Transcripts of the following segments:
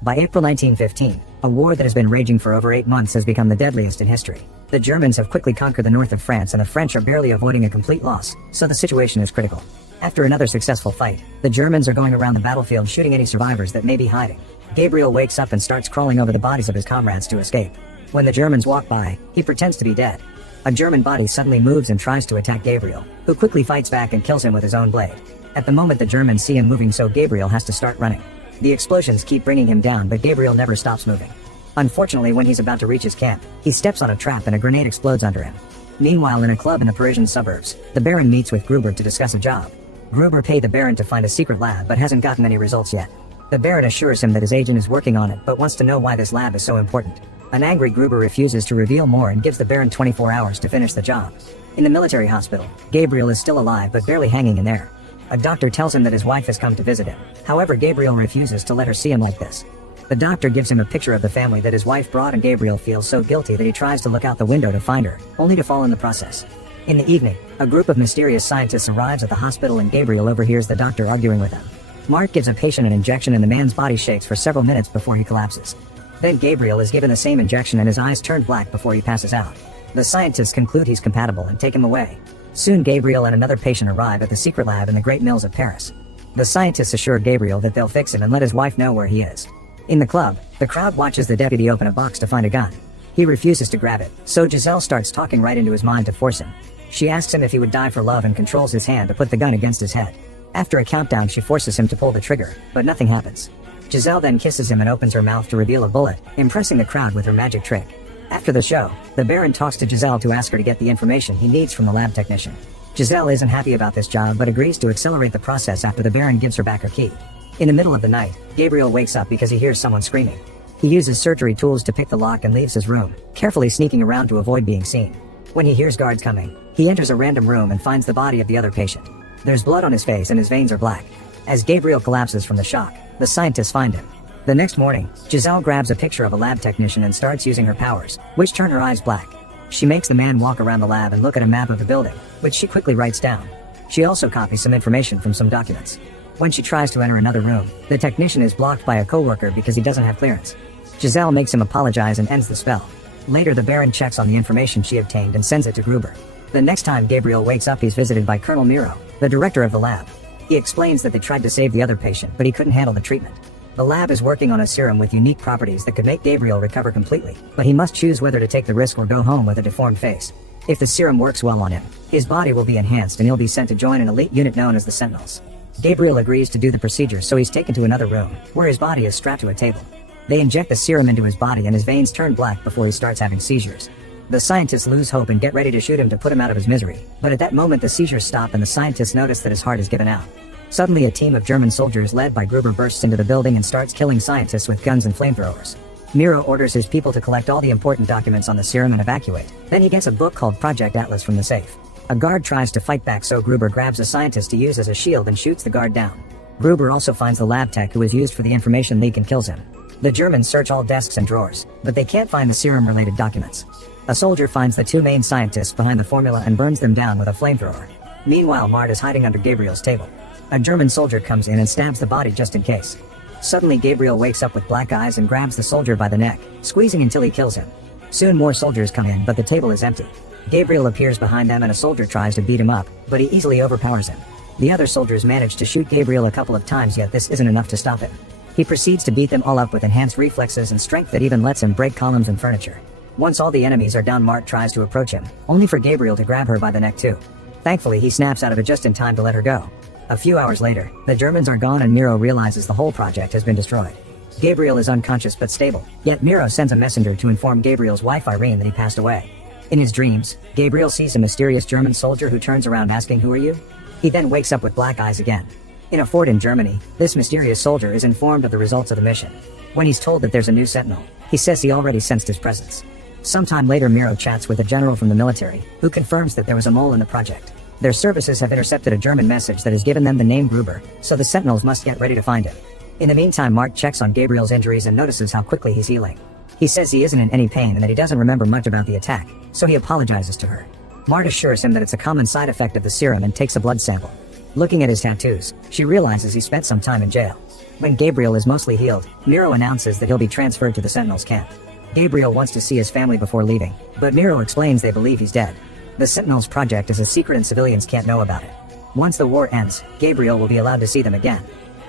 By April 1915, a war that has been raging for over 8 months has become the deadliest in history. The Germans have quickly conquered the north of France and the French are barely avoiding a complete loss, so the situation is critical. After another successful fight, the Germans are going around the battlefield shooting any survivors that may be hiding. Gabriel wakes up and starts crawling over the bodies of his comrades to escape. When the Germans walk by, he pretends to be dead. A German body suddenly moves and tries to attack Gabriel, who quickly fights back and kills him with his own blade. At the moment the Germans see him moving, so Gabriel has to start running. The explosions keep bringing him down, but Gabriel never stops moving. Unfortunately, when he's about to reach his camp, he steps on a trap and a grenade explodes under him. Meanwhile, in a club in the Parisian suburbs, the Baron meets with Gruber to discuss a job. Gruber paid the Baron to find a secret lab but hasn't gotten any results yet. The Baron assures him that his agent is working on it but wants to know why this lab is so important. An angry Gruber refuses to reveal more and gives the Baron 24 hours to finish the job. In the military hospital, Gabriel is still alive but barely hanging in there. A doctor tells him that his wife has come to visit him. However, Gabriel refuses to let her see him like this. The doctor gives him a picture of the family that his wife brought, and Gabriel feels so guilty that he tries to look out the window to find her, only to fall in the process. In the evening, a group of mysterious scientists arrives at the hospital and Gabriel overhears the doctor arguing with them. Mark gives a patient an injection and the man's body shakes for several minutes before he collapses. Then Gabriel is given the same injection and his eyes turn black before he passes out. The scientists conclude he's compatible and take him away. Soon Gabriel and another patient arrive at the secret lab in the Great Mills of Paris. The scientists assure Gabriel that they'll fix him and let his wife know where he is. In the club, the crowd watches the deputy open a box to find a gun. He refuses to grab it, so Giselle starts talking right into his mind to force him. She asks him if he would die for love and controls his hand to put the gun against his head. After a countdown, she forces him to pull the trigger, but nothing happens. Giselle then kisses him and opens her mouth to reveal a bullet, impressing the crowd with her magic trick. After the show, the Baron talks to Giselle to ask her to get the information he needs from the lab technician. Giselle isn't happy about this job but agrees to accelerate the process after the Baron gives her back her key. In the middle of the night, Gabriel wakes up because he hears someone screaming. He uses surgery tools to pick the lock and leaves his room, carefully sneaking around to avoid being seen. When he hears guards coming, he enters a random room and finds the body of the other patient. There's blood on his face and his veins are black. As Gabriel collapses from the shock, the scientists find him. The next morning, Giselle grabs a picture of a lab technician and starts using her powers, which turn her eyes black. She makes the man walk around the lab and look at a map of the building, which she quickly writes down. She also copies some information from some documents. When she tries to enter another room, the technician is blocked by a coworker because he doesn't have clearance. Giselle makes him apologize and ends the spell. Later, the Baron checks on the information she obtained and sends it to Gruber. The next time Gabriel wakes up, he's visited by Colonel Miro, the director of the lab. He explains that they tried to save the other patient, but he couldn't handle the treatment. The lab is working on a serum with unique properties that could make Gabriel recover completely, but he must choose whether to take the risk or go home with a deformed face. If the serum works well on him, his body will be enhanced and he'll be sent to join an elite unit known as the Sentinels. Gabriel agrees to do the procedure, so he's taken to another room, where his body is strapped to a table. They inject the serum into his body and his veins turn black before he starts having seizures. The scientists lose hope and get ready to shoot him to put him out of his misery, but at that moment the seizures stop and the scientists notice that his heart is given out. Suddenly a team of German soldiers led by Gruber bursts into the building and starts killing scientists with guns and flamethrowers. Miro orders his people to collect all the important documents on the serum and evacuate. Then he gets a book called Project Atlas from the safe. A guard tries to fight back, so Gruber grabs a scientist to use as a shield and shoots the guard down. Gruber also finds the lab tech who was used for the information leak and kills him. The Germans search all desks and drawers, but they can't find the serum-related documents. A soldier finds the two main scientists behind the formula and burns them down with a flamethrower. Meanwhile, Mart is hiding under Gabriel's table. A German soldier comes in and stabs the body just in case. Suddenly Gabriel wakes up with black eyes and grabs the soldier by the neck, squeezing until he kills him. Soon more soldiers come in, but the table is empty. Gabriel appears behind them and a soldier tries to beat him up, but he easily overpowers him. The other soldiers manage to shoot Gabriel a couple of times, yet this isn't enough to stop him. He proceeds to beat them all up with enhanced reflexes and strength that even lets him break columns and furniture. Once all the enemies are down, Mart tries to approach him, only for Gabriel to grab her by the neck too. Thankfully, he snaps out of it just in time to let her go. A few hours later, the Germans are gone and Miro realizes the whole project has been destroyed. Gabriel is unconscious but stable, yet Miro sends a messenger to inform Gabriel's wife Irene that he passed away. In his dreams, Gabriel sees a mysterious German soldier who turns around asking, "Who are you?" He then wakes up with black eyes again. In a fort in Germany, this mysterious soldier is informed of the results of the mission. When he's told that there's a new sentinel, he says he already sensed his presence. Sometime later, Miro chats with a general from the military, who confirms that there was a mole in the project. Their services have intercepted a German message that has given them the name Gruber, so the Sentinels must get ready to find him. In the meantime, Mart checks on Gabriel's injuries and notices how quickly he's healing. He says he isn't in any pain and that he doesn't remember much about the attack, so he apologizes to her. Mart assures him that it's a common side effect of the serum and takes a blood sample. Looking at his tattoos, she realizes he spent some time in jail. When Gabriel is mostly healed, Miro announces that he'll be transferred to the Sentinels camp. Gabriel wants to see his family before leaving, but Miro explains they believe he's dead. The Sentinels project is a secret and civilians can't know about it. Once the war ends, Gabriel will be allowed to see them again.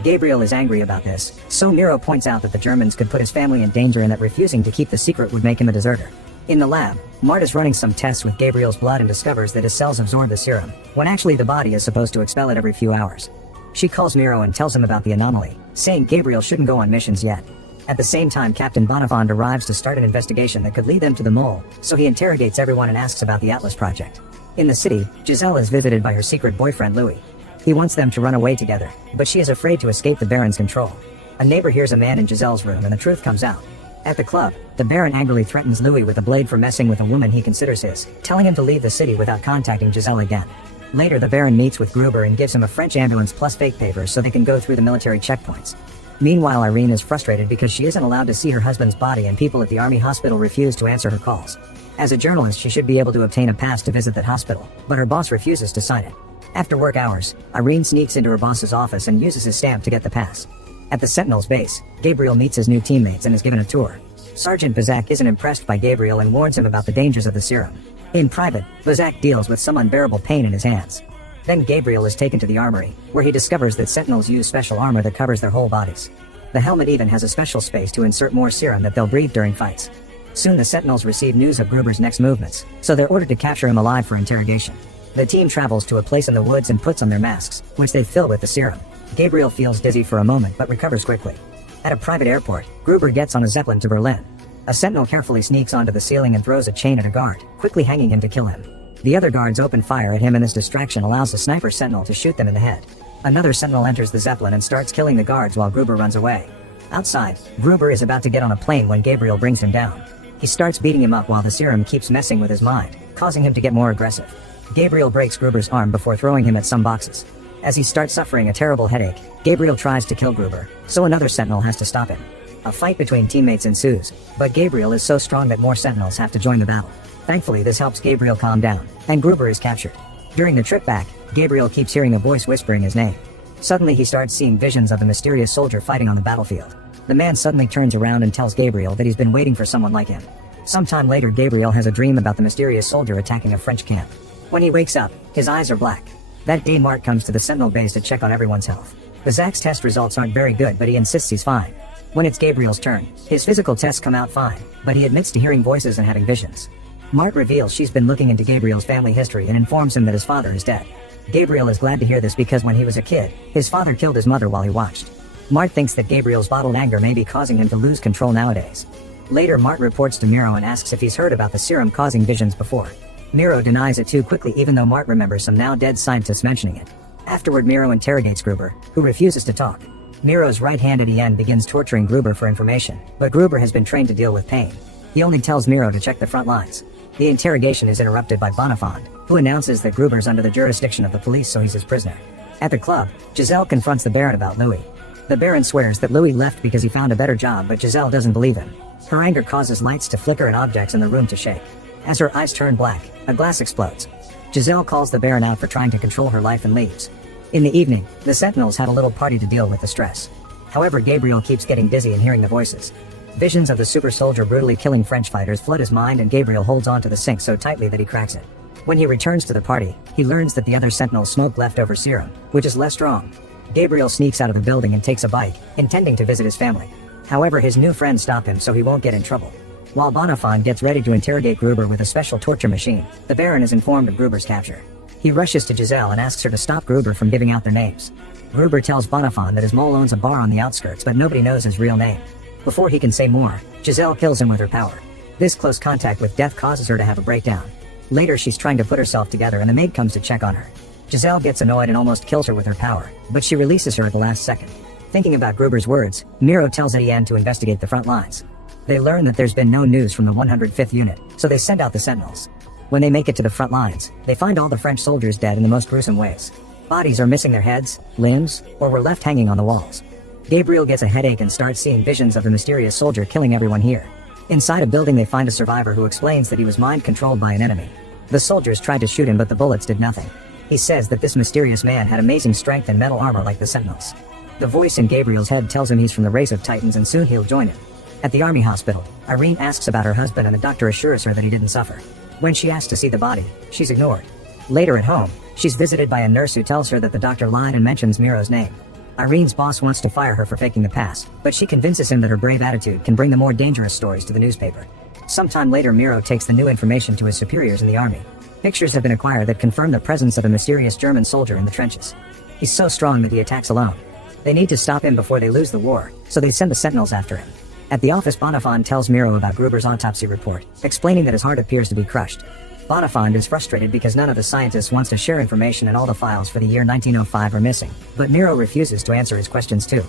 Gabriel is angry about this, so Miro points out that the Germans could put his family in danger and that refusing to keep the secret would make him a deserter. In the lab, Mart is running some tests with Gabriel's blood and discovers that his cells absorb the serum, when actually the body is supposed to expel it every few hours. She calls Miro and tells him about the anomaly, saying Gabriel shouldn't go on missions yet. At the same time, Captain Bonifond arrives to start an investigation that could lead them to the mole, so he interrogates everyone and asks about the Atlas project. In the city, Giselle is visited by her secret boyfriend Louis. He wants them to run away together, but she is afraid to escape the Baron's control. A neighbor hears a man in Giselle's room and the truth comes out. At the club, the Baron angrily threatens Louis with a blade for messing with a woman he considers his, telling him to leave the city without contacting Giselle again. Later, the Baron meets with Gruber and gives him a French ambulance plus fake papers so they can go through the military checkpoints. Meanwhile, Irene is frustrated because she isn't allowed to see her husband's body and people at the army hospital refuse to answer her calls. As a journalist, she should be able to obtain a pass to visit that hospital, but her boss refuses to sign it. After work hours, Irene sneaks into her boss's office and uses his stamp to get the pass. At the Sentinels base, Gabriel meets his new teammates and is given a tour. Sergeant Bazak isn't impressed by Gabriel and warns him about the dangers of the serum. In private, Bazak deals with some unbearable pain in his hands. Then Gabriel is taken to the armory, where he discovers that Sentinels use special armor that covers their whole bodies. The helmet even has a special space to insert more serum that they'll breathe during fights. Soon the Sentinels receive news of Gruber's next movements, so they're ordered to capture him alive for interrogation. The team travels to a place in the woods and puts on their masks, which they fill with the serum. Gabriel feels dizzy for a moment but recovers quickly. At a private airport, Gruber gets on a Zeppelin to Berlin. A sentinel carefully sneaks onto the ceiling and throws a chain at a guard, quickly hanging him to kill him. The other guards open fire at him and this distraction allows the sniper sentinel to shoot them in the head. Another sentinel enters the Zeppelin and starts killing the guards while Gruber runs away. Outside, Gruber is about to get on a plane when Gabriel brings him down. He starts beating him up while the serum keeps messing with his mind, causing him to get more aggressive. Gabriel breaks Gruber's arm before throwing him at some boxes. As he starts suffering a terrible headache, Gabriel tries to kill Gruber, so another sentinel has to stop him. A fight between teammates ensues, but Gabriel is so strong that more sentinels have to join the battle. Thankfully, this helps Gabriel calm down, and Gruber is captured. During the trip back, Gabriel keeps hearing a voice whispering his name. Suddenly he starts seeing visions of the mysterious soldier fighting on the battlefield. The man suddenly turns around and tells Gabriel that he's been waiting for someone like him. Sometime later, Gabriel has a dream about the mysterious soldier attacking a French camp. When he wakes up, his eyes are black. That day, Mart comes to the Sentinel base to check on everyone's health. Bazak's test results aren't very good, but he insists he's fine. When it's Gabriel's turn, his physical tests come out fine, but he admits to hearing voices and having visions. Mart reveals she's been looking into Gabriel's family history and informs him that his father is dead. Gabriel is glad to hear this because when he was a kid, his father killed his mother while he watched. Mart thinks that Gabriel's bottled anger may be causing him to lose control nowadays. Later, Mart reports to Miro and asks if he's heard about the serum causing visions before. Miro denies it too quickly even though Mart remembers some now dead scientists mentioning it. Afterward, Miro interrogates Gruber, who refuses to talk. Miro's right-hand Etienne begins torturing Gruber for information, but Gruber has been trained to deal with pain. He only tells Miro to check the front lines. The interrogation is interrupted by Bonifond, who announces that Gruber's under the jurisdiction of the police, so he's his prisoner. At the club, Giselle confronts the Baron about Louis. The Baron swears that Louis left because he found a better job, but Giselle doesn't believe him. Her anger causes lights to flicker and objects in the room to shake. As her eyes turn black, a glass explodes. Giselle calls the Baron out for trying to control her life and leaves. In the evening, the Sentinels had a little party to deal with the stress. However, Gabriel keeps getting dizzy and hearing the voices. Visions of the super soldier brutally killing French fighters flood his mind, and Gabriel holds onto the sink so tightly that he cracks it. When he returns to the party, he learns that the other Sentinels smoke leftover serum, which is less strong. Gabriel sneaks out of the building and takes a bike, intending to visit his family. However, his new friends stop him so he won't get in trouble. While Bonifond gets ready to interrogate Gruber with a special torture machine, the Baron is informed of Gruber's capture. He rushes to Giselle and asks her to stop Gruber from giving out their names. Gruber tells Bonifond that his mole owns a bar on the outskirts, but nobody knows his real name. Before he can say more, Giselle kills him with her power. This close contact with death causes her to have a breakdown. Later, she's trying to put herself together and the maid comes to check on her. Giselle gets annoyed and almost kills her with her power, but she releases her at the last second. Thinking about Gruber's words, Miro tells Etienne to investigate the front lines. They learn that there's been no news from the 105th unit, so they send out the Sentinels. When they make it to the front lines, they find all the French soldiers dead in the most gruesome ways. Bodies are missing their heads, limbs, or were left hanging on the walls. Gabriel gets a headache and starts seeing visions of the mysterious soldier killing everyone here. Inside a building, they find a survivor who explains that he was mind-controlled by an enemy. The soldiers tried to shoot him, but the bullets did nothing. He says that this mysterious man had amazing strength and metal armor like the Sentinels. The voice in Gabriel's head tells him he's from the race of Titans and soon he'll join him. At the army hospital, Irene asks about her husband and the doctor assures her that he didn't suffer. When she asks to see the body, she's ignored. Later at home, she's visited by a nurse who tells her that the doctor lied and mentions Miro's name. Irene's boss wants to fire her for faking the past, but she convinces him that her brave attitude can bring the more dangerous stories to the newspaper. Sometime later, Miro takes the new information to his superiors in the army. Pictures have been acquired that confirm the presence of a mysterious German soldier in the trenches. He's so strong that he attacks alone. They need to stop him before they lose the war, so they send the sentinels after him. At the office, Bonifant tells Miro about Gruber's autopsy report, explaining that his heart appears to be crushed. Bonifant is frustrated because none of the scientists wants to share information and all the files for the year 1905 are missing, but Miro refuses to answer his questions too.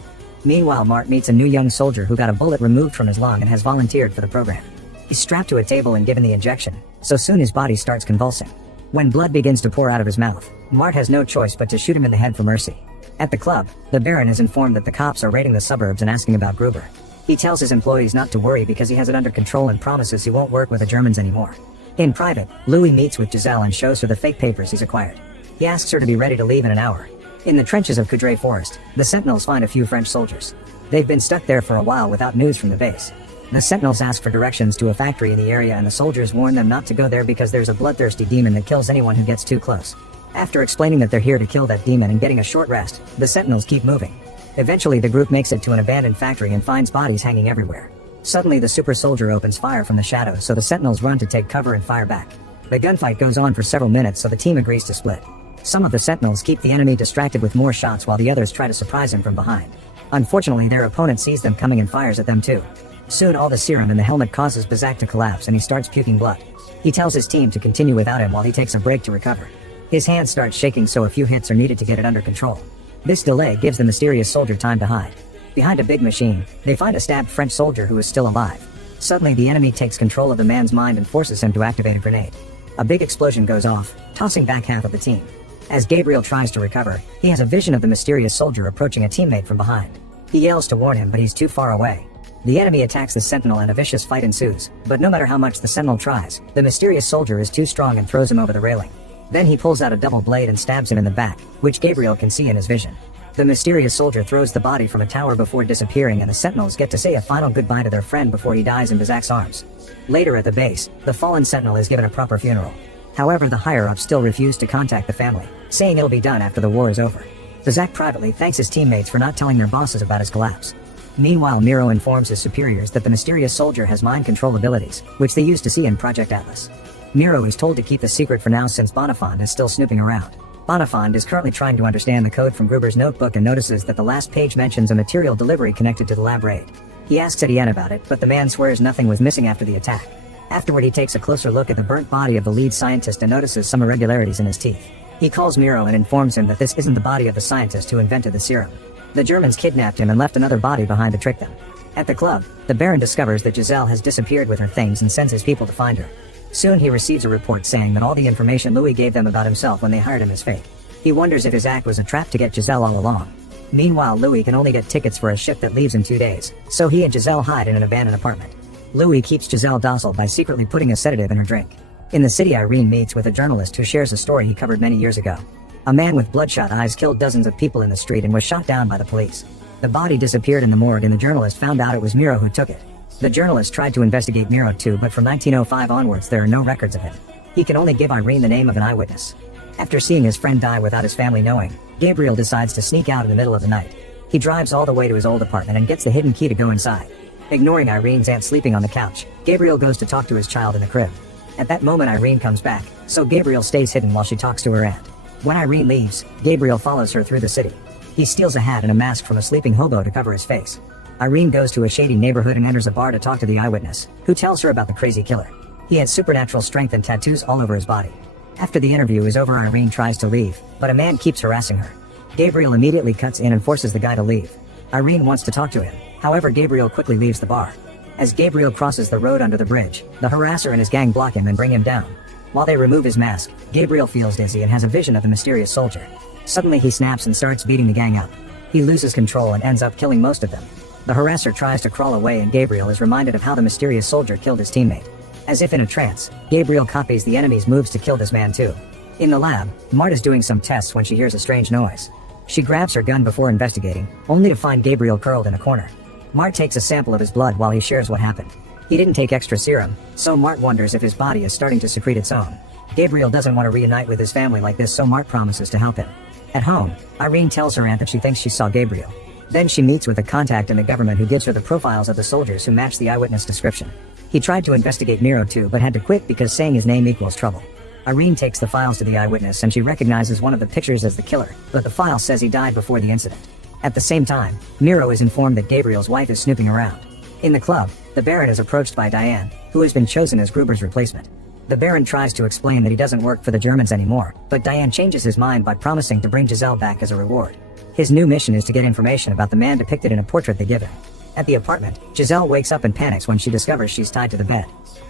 Meanwhile, Mart meets a new young soldier who got a bullet removed from his lung and has volunteered for the program. He's strapped to a table and given the injection, so soon his body starts convulsing. When blood begins to pour out of his mouth, Mart has no choice but to shoot him in the head for mercy. At the club, the Baron is informed that the cops are raiding the suburbs and asking about Gruber. He tells his employees not to worry because he has it under control and promises he won't work with the Germans anymore. In private, Louis meets with Giselle and shows her the fake papers he's acquired. He asks her to be ready to leave in an hour. In the trenches of Coudray Forest, the sentinels find a few French soldiers. They've been stuck there for a while without news from the base. The sentinels ask for directions to a factory in the area and the soldiers warn them not to go there because there's a bloodthirsty demon that kills anyone who gets too close. After explaining that they're here to kill that demon and getting a short rest, the sentinels keep moving. Eventually the group makes it to an abandoned factory and finds bodies hanging everywhere. Suddenly the super soldier opens fire from the shadows, so the sentinels run to take cover and fire back. The gunfight goes on for several minutes, so the team agrees to split. Some of the sentinels keep the enemy distracted with more shots while the others try to surprise him from behind. Unfortunately, their opponent sees them coming and fires at them too. Soon all the serum in the helmet causes Bazak to collapse and he starts puking blood. He tells his team to continue without him while he takes a break to recover. His hand starts shaking, so a few hits are needed to get it under control. This delay gives the mysterious soldier time to hide. Behind a big machine, they find a stabbed French soldier who is still alive. Suddenly the enemy takes control of the man's mind and forces him to activate a grenade. A big explosion goes off, tossing back half of the team. As Gabriel tries to recover, he has a vision of the mysterious soldier approaching a teammate from behind. He yells to warn him, but he's too far away. The enemy attacks the sentinel and a vicious fight ensues, but no matter how much the sentinel tries, the mysterious soldier is too strong and throws him over the railing. Then he pulls out a double blade and stabs him in the back, which Gabriel can see in his vision. The mysterious soldier throws the body from a tower before disappearing, and the sentinels get to say a final goodbye to their friend before he dies in Bazak's arms. Later at the base, the fallen sentinel is given a proper funeral. However, the higher-ups still refuse to contact the family, saying it'll be done after the war is over. Bazak privately thanks his teammates for not telling their bosses about his collapse. Meanwhile, Miro informs his superiors that the mysterious soldier has mind control abilities, which they used to see in Project Atlas. Miro is told to keep the secret for now since Bonifant is still snooping around. Bonifant is currently trying to understand the code from Gruber's notebook and notices that the last page mentions a material delivery connected to the lab raid. He asks Etienne about it, but the man swears nothing was missing after the attack. Afterward, he takes a closer look at the burnt body of the lead scientist and notices some irregularities in his teeth. He calls Miro and informs him that this isn't the body of the scientist who invented the serum. The Germans kidnapped him and left another body behind to trick them. At the club, the Baron discovers that Giselle has disappeared with her things and sends his people to find her. Soon he receives a report saying that all the information Louis gave them about himself when they hired him is fake. He wonders if his act was a trap to get Giselle all along. Meanwhile, Louis can only get tickets for a ship that leaves in 2 days, so he and Giselle hide in an abandoned apartment. Louis keeps Giselle docile by secretly putting a sedative in her drink. In the city, Irene meets with a journalist who shares a story he covered many years ago. A man with bloodshot eyes killed dozens of people in the street and was shot down by the police. The body disappeared in the morgue and the journalist found out it was Miro who took it. The journalist tried to investigate Miro too, but from 1905 onwards there are no records of him. He can only give Irene the name of an eyewitness. After seeing his friend die without his family knowing, Gabriel decides to sneak out in the middle of the night. He drives all the way to his old apartment and gets the hidden key to go inside. Ignoring Irene's aunt sleeping on the couch, Gabriel goes to talk to his child in the crib. At that moment, Irene comes back, so Gabriel stays hidden while she talks to her aunt. When Irene leaves, Gabriel follows her through the city. He steals a hat and a mask from a sleeping hobo to cover his face. Irene goes to a shady neighborhood and enters a bar to talk to the eyewitness, who tells her about the crazy killer. He had supernatural strength and tattoos all over his body. After the interview is over, Irene tries to leave, but a man keeps harassing her. Gabriel immediately cuts in and forces the guy to leave. Irene wants to talk to him, however Gabriel quickly leaves the bar. As Gabriel crosses the road under the bridge, the harasser and his gang block him and bring him down. While they remove his mask, Gabriel feels dizzy and has a vision of the mysterious soldier. Suddenly he snaps and starts beating the gang up. He loses control and ends up killing most of them. The harasser tries to crawl away and Gabriel is reminded of how the mysterious soldier killed his teammate. As if in a trance, Gabriel copies the enemy's moves to kill this man too. In the lab, Mart is doing some tests when she hears a strange noise. She grabs her gun before investigating, only to find Gabriel curled in a corner. Mart takes a sample of his blood while he shares what happened. He didn't take extra serum, so Mart wonders if his body is starting to secrete its own. Gabriel doesn't want to reunite with his family like this, so Mart promises to help him. At home, Irene tells her aunt that she thinks she saw Gabriel. Then she meets with a contact in the government who gives her the profiles of the soldiers who match the eyewitness description. He tried to investigate Miro too, but had to quit because saying his name equals trouble. Irene takes the files to the eyewitness and she recognizes one of the pictures as the killer, but the file says he died before the incident. At the same time, Miro is informed that Gabriel's wife is snooping around. In the club, the Baron is approached by Diane, who has been chosen as Gruber's replacement. The Baron tries to explain that he doesn't work for the Germans anymore, but Diane changes his mind by promising to bring Giselle back as a reward. His new mission is to get information about the man depicted in a portrait they give him. At the apartment, Giselle wakes up and panics when she discovers she's tied to the bed.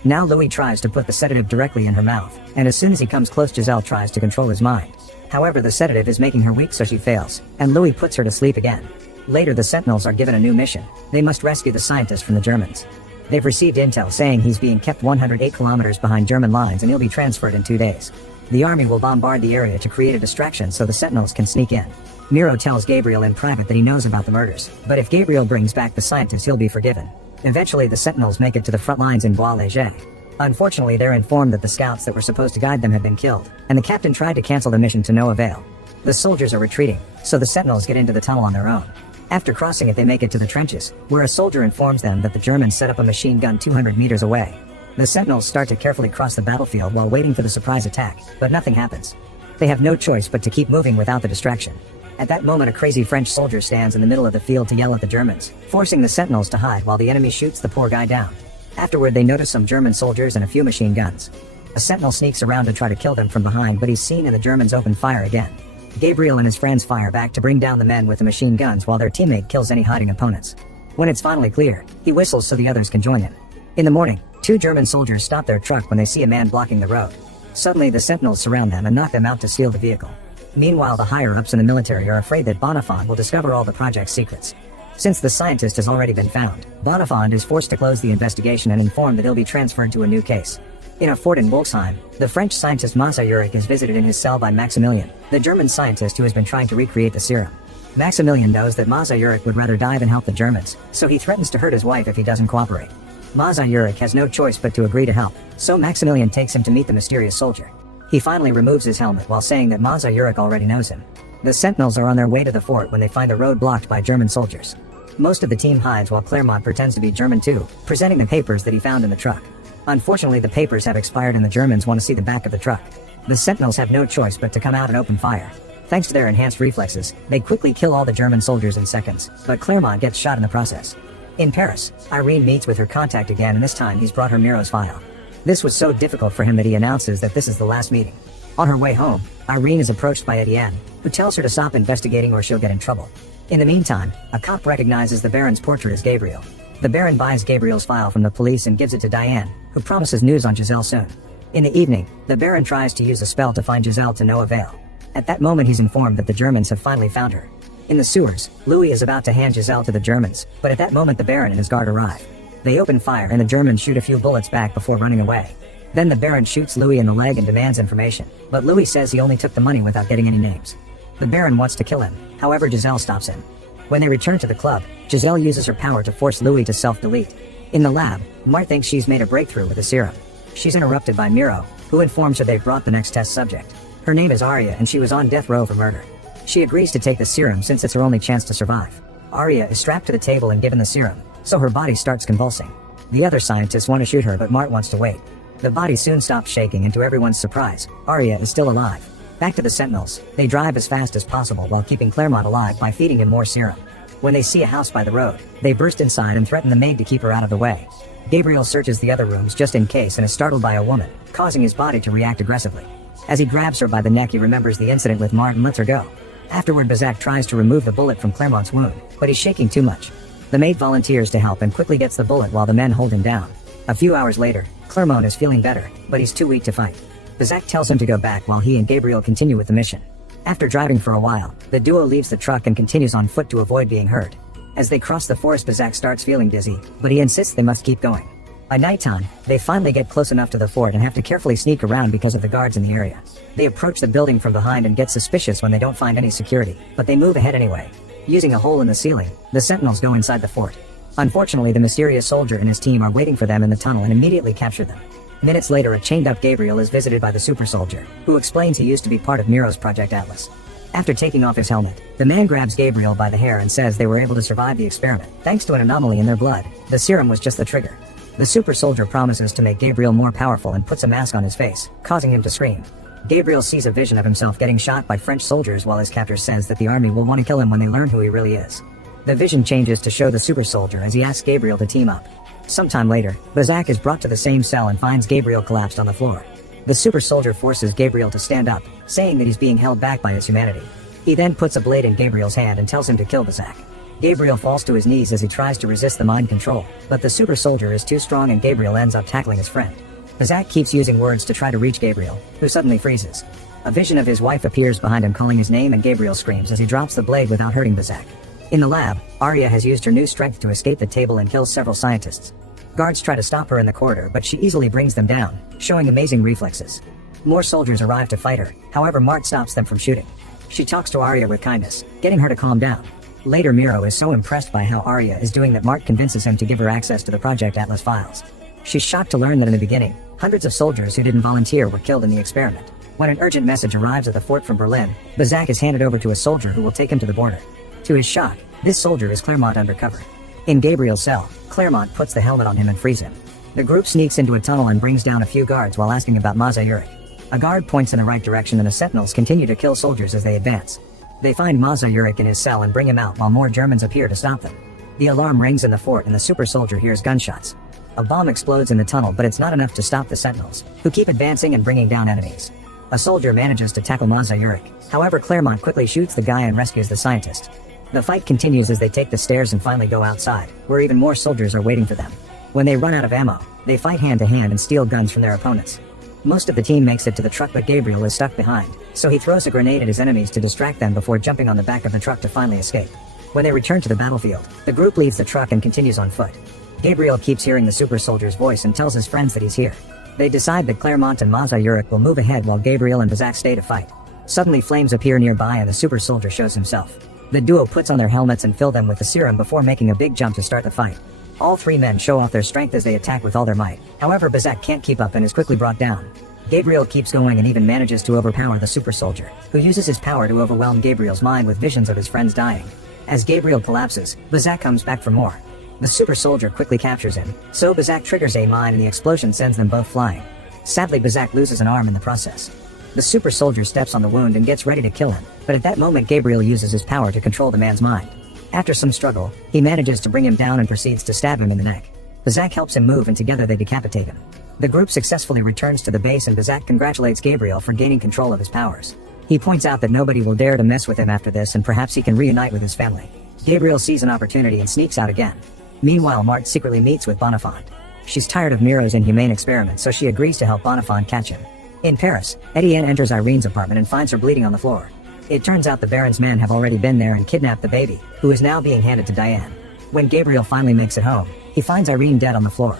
Now Louis tries to put the sedative directly in her mouth, and as soon as he comes close, Giselle tries to control his mind. However, the sedative is making her weak, so she fails, and Louis puts her to sleep again. Later, the Sentinels are given a new mission. They must rescue the scientist from the Germans. They've received intel saying he's being kept 108 kilometers behind German lines and he'll be transferred in 2 days. The army will bombard the area to create a distraction so the Sentinels can sneak in. Miro tells Gabriel in private that he knows about the murders, but if Gabriel brings back the scientist, he'll be forgiven. Eventually, the Sentinels make it to the front lines in Bois-Léger. Unfortunately, they're informed that the scouts that were supposed to guide them have been killed, and the captain tried to cancel the mission to no avail. The soldiers are retreating, so the Sentinels get into the tunnel on their own. After crossing it, they make it to the trenches, where a soldier informs them that the Germans set up a machine gun 200 meters away. The Sentinels start to carefully cross the battlefield while waiting for the surprise attack, but nothing happens. They have no choice but to keep moving without the distraction. At that moment, a crazy French soldier stands in the middle of the field to yell at the Germans, forcing the Sentinels to hide while the enemy shoots the poor guy down. Afterward, they notice some German soldiers and a few machine guns. A Sentinel sneaks around to try to kill them from behind, but he's seen and the Germans open fire again. Gabriel and his friends fire back to bring down the men with the machine guns while their teammate kills any hiding opponents. When it's finally clear, he whistles so the others can join him. In the morning, 2 German soldiers stop their truck when they see a man blocking the road. Suddenly, the Sentinels surround them and knock them out to steal the vehicle. Meanwhile, the higher-ups in the military are afraid that Bonifond will discover all the project's secrets. Since the scientist has already been found, Bonifond is forced to close the investigation and inform that he'll be transferred to a new case. In a fort in Wolfsheim, the French scientist Masaryk is visited in his cell by Maximilian, the German scientist who has been trying to recreate the serum. Maximilian knows that Masaryk would rather die than help the Germans, so he threatens to hurt his wife if he doesn't cooperate. Masaryk has no choice but to agree to help, so Maximilian takes him to meet the mysterious soldier. He finally removes his helmet while saying that Masaryk already knows him. The Sentinels are on their way to the fort when they find the road blocked by German soldiers. Most of the team hides while Clermont pretends to be German too, presenting the papers that he found in the truck. Unfortunately, the papers have expired and the Germans want to see the back of the truck. The Sentinels have no choice but to come out and open fire. Thanks to their enhanced reflexes, they quickly kill all the German soldiers in seconds, but Clermont gets shot in the process. In Paris, Irene meets with her contact again, and this time he's brought her Miro's file. This was so difficult for him that he announces that this is the last meeting. On her way home, Irene is approached by Etienne, who tells her to stop investigating or she'll get in trouble. In the meantime, a cop recognizes the Baron's portrait as Gabriel. The Baron buys Gabriel's file from the police and gives it to Diane, who promises news on Giselle soon. In the evening, the Baron tries to use a spell to find Giselle to no avail. At that moment, he's informed that the Germans have finally found her. In the sewers, Louis is about to hand Giselle to the Germans, but at that moment the Baron and his guard arrive. They open fire and the Germans shoot a few bullets back before running away. Then the Baron shoots Louis in the leg and demands information, but Louis says he only took the money without getting any names. The Baron wants to kill him, however Giselle stops him. When they return to the club, Giselle uses her power to force Louis to self-delete. In the lab, Mart thinks she's made a breakthrough with the serum. She's interrupted by Miro, who informs her they've brought the next test subject. Her name is Arya and she was on death row for murder. She agrees to take the serum since it's her only chance to survive. Arya is strapped to the table and given the serum, so her body starts convulsing. The other scientists want to shoot her, but Mart wants to wait. The body soon stops shaking and to everyone's surprise, Arya is still alive. Back to the Sentinels, they drive as fast as possible while keeping Clermont alive by feeding him more serum. When they see a house by the road, they burst inside and threaten the maid to keep her out of the way. Gabriel searches the other rooms just in case and is startled by a woman, causing his body to react aggressively. As he grabs her by the neck, he remembers the incident with Mart and lets her go. Afterward, Bazak tries to remove the bullet from Clermont's wound, but he's shaking too much. The maid volunteers to help and quickly gets the bullet while the men hold him down. A few hours later, Clermont is feeling better, but he's too weak to fight. Bazak tells him to go back while he and Gabriel continue with the mission. After driving for a while, the duo leaves the truck and continues on foot to avoid being hurt. As they cross the forest, Bazak starts feeling dizzy, but he insists they must keep going. By nighttime, they finally get close enough to the fort and have to carefully sneak around because of the guards in the area. They approach the building from behind and get suspicious when they don't find any security, but they move ahead anyway. Using a hole in the ceiling, the sentinels go inside the fort. Unfortunately, the mysterious soldier and his team are waiting for them in the tunnel and immediately capture them. Minutes later, a chained-up Gabriel is visited by the super soldier, who explains he used to be part of Nero's Project Atlas. After taking off his helmet, the man grabs Gabriel by the hair and says they were able to survive the experiment, thanks to an anomaly in their blood. The serum was just the trigger. The super soldier promises to make Gabriel more powerful and puts a mask on his face, causing him to scream. Gabriel sees a vision of himself getting shot by French soldiers while his captor says that the army will want to kill him when they learn who he really is. The vision changes to show the super soldier as he asks Gabriel to team up. Sometime later, Bazak is brought to the same cell and finds Gabriel collapsed on the floor. The super soldier forces Gabriel to stand up, saying that he's being held back by his humanity. He then puts a blade in Gabriel's hand and tells him to kill Bazak. Gabriel falls to his knees as he tries to resist the mind control, but the super soldier is too strong and Gabriel ends up tackling his friend. Bazak keeps using words to try to reach Gabriel, who suddenly freezes. A vision of his wife appears behind him calling his name and Gabriel screams as he drops the blade without hurting Bazak. In the lab, Arya has used her new strength to escape the table and kills several scientists. Guards try to stop her in the corridor, but she easily brings them down, showing amazing reflexes. More soldiers arrive to fight her, however Mart stops them from shooting. She talks to Arya with kindness, getting her to calm down. Later, Miro is so impressed by how Arya is doing that Mart convinces him to give her access to the Project Atlas files. She's shocked to learn that in the beginning, hundreds of soldiers who didn't volunteer were killed in the experiment. When an urgent message arrives at the fort from Berlin, Bazak is handed over to a soldier who will take him to the border. To his shock, this soldier is Claremont undercover. In Gabriel's cell, Claremont puts the helmet on him and frees him. The group sneaks into a tunnel and brings down a few guards while asking about Maza Yurik. A guard points in the right direction and the sentinels continue to kill soldiers as they advance. They find Maza Yurik in his cell and bring him out while more Germans appear to stop them. The alarm rings in the fort and the super soldier hears gunshots. A bomb explodes in the tunnel, but it's not enough to stop the sentinels, who keep advancing and bringing down enemies. A soldier manages to tackle Maza Yurik, however Claremont quickly shoots the guy and rescues the scientist. The fight continues as they take the stairs and finally go outside, where even more soldiers are waiting for them. When they run out of ammo, they fight hand to hand and steal guns from their opponents. Most of the team makes it to the truck, but Gabriel is stuck behind, so he throws a grenade at his enemies to distract them before jumping on the back of the truck to finally escape. When they return to the battlefield, the group leaves the truck and continues on foot. Gabriel keeps hearing the super soldier's voice and tells his friends that he's here. They decide that Claremont and Maza Yurik will move ahead while Gabriel and Bazak stay to fight. Suddenly flames appear nearby and the super soldier shows himself. The duo puts on their helmets and fill them with the serum before making a big jump to start the fight. All three men show off their strength as they attack with all their might. However, Bazak can't keep up and is quickly brought down. Gabriel keeps going and even manages to overpower the super soldier, who uses his power to overwhelm Gabriel's mind with visions of his friends dying. As Gabriel collapses, Bazak comes back for more. The super soldier quickly captures him, so Bazak triggers a mine and the explosion sends them both flying. Sadly, Bazak loses an arm in the process. The super soldier steps on the wound and gets ready to kill him, but at that moment Gabriel uses his power to control the man's mind. After some struggle, he manages to bring him down and proceeds to stab him in the neck. Bazak helps him move and together they decapitate him. The group successfully returns to the base and Bazak congratulates Gabriel for gaining control of his powers. He points out that nobody will dare to mess with him after this and perhaps he can reunite with his family. Gabriel sees an opportunity and sneaks out again. Meanwhile, Mart secretly meets with Bonifant. She's tired of Miro's inhumane experiments, so she agrees to help Bonifant catch him. In Paris, Etienne enters Irene's apartment and finds her bleeding on the floor. It turns out the Baron's men have already been there and kidnapped the baby, who is now being handed to Diane. When Gabriel finally makes it home, he finds Irene dead on the floor.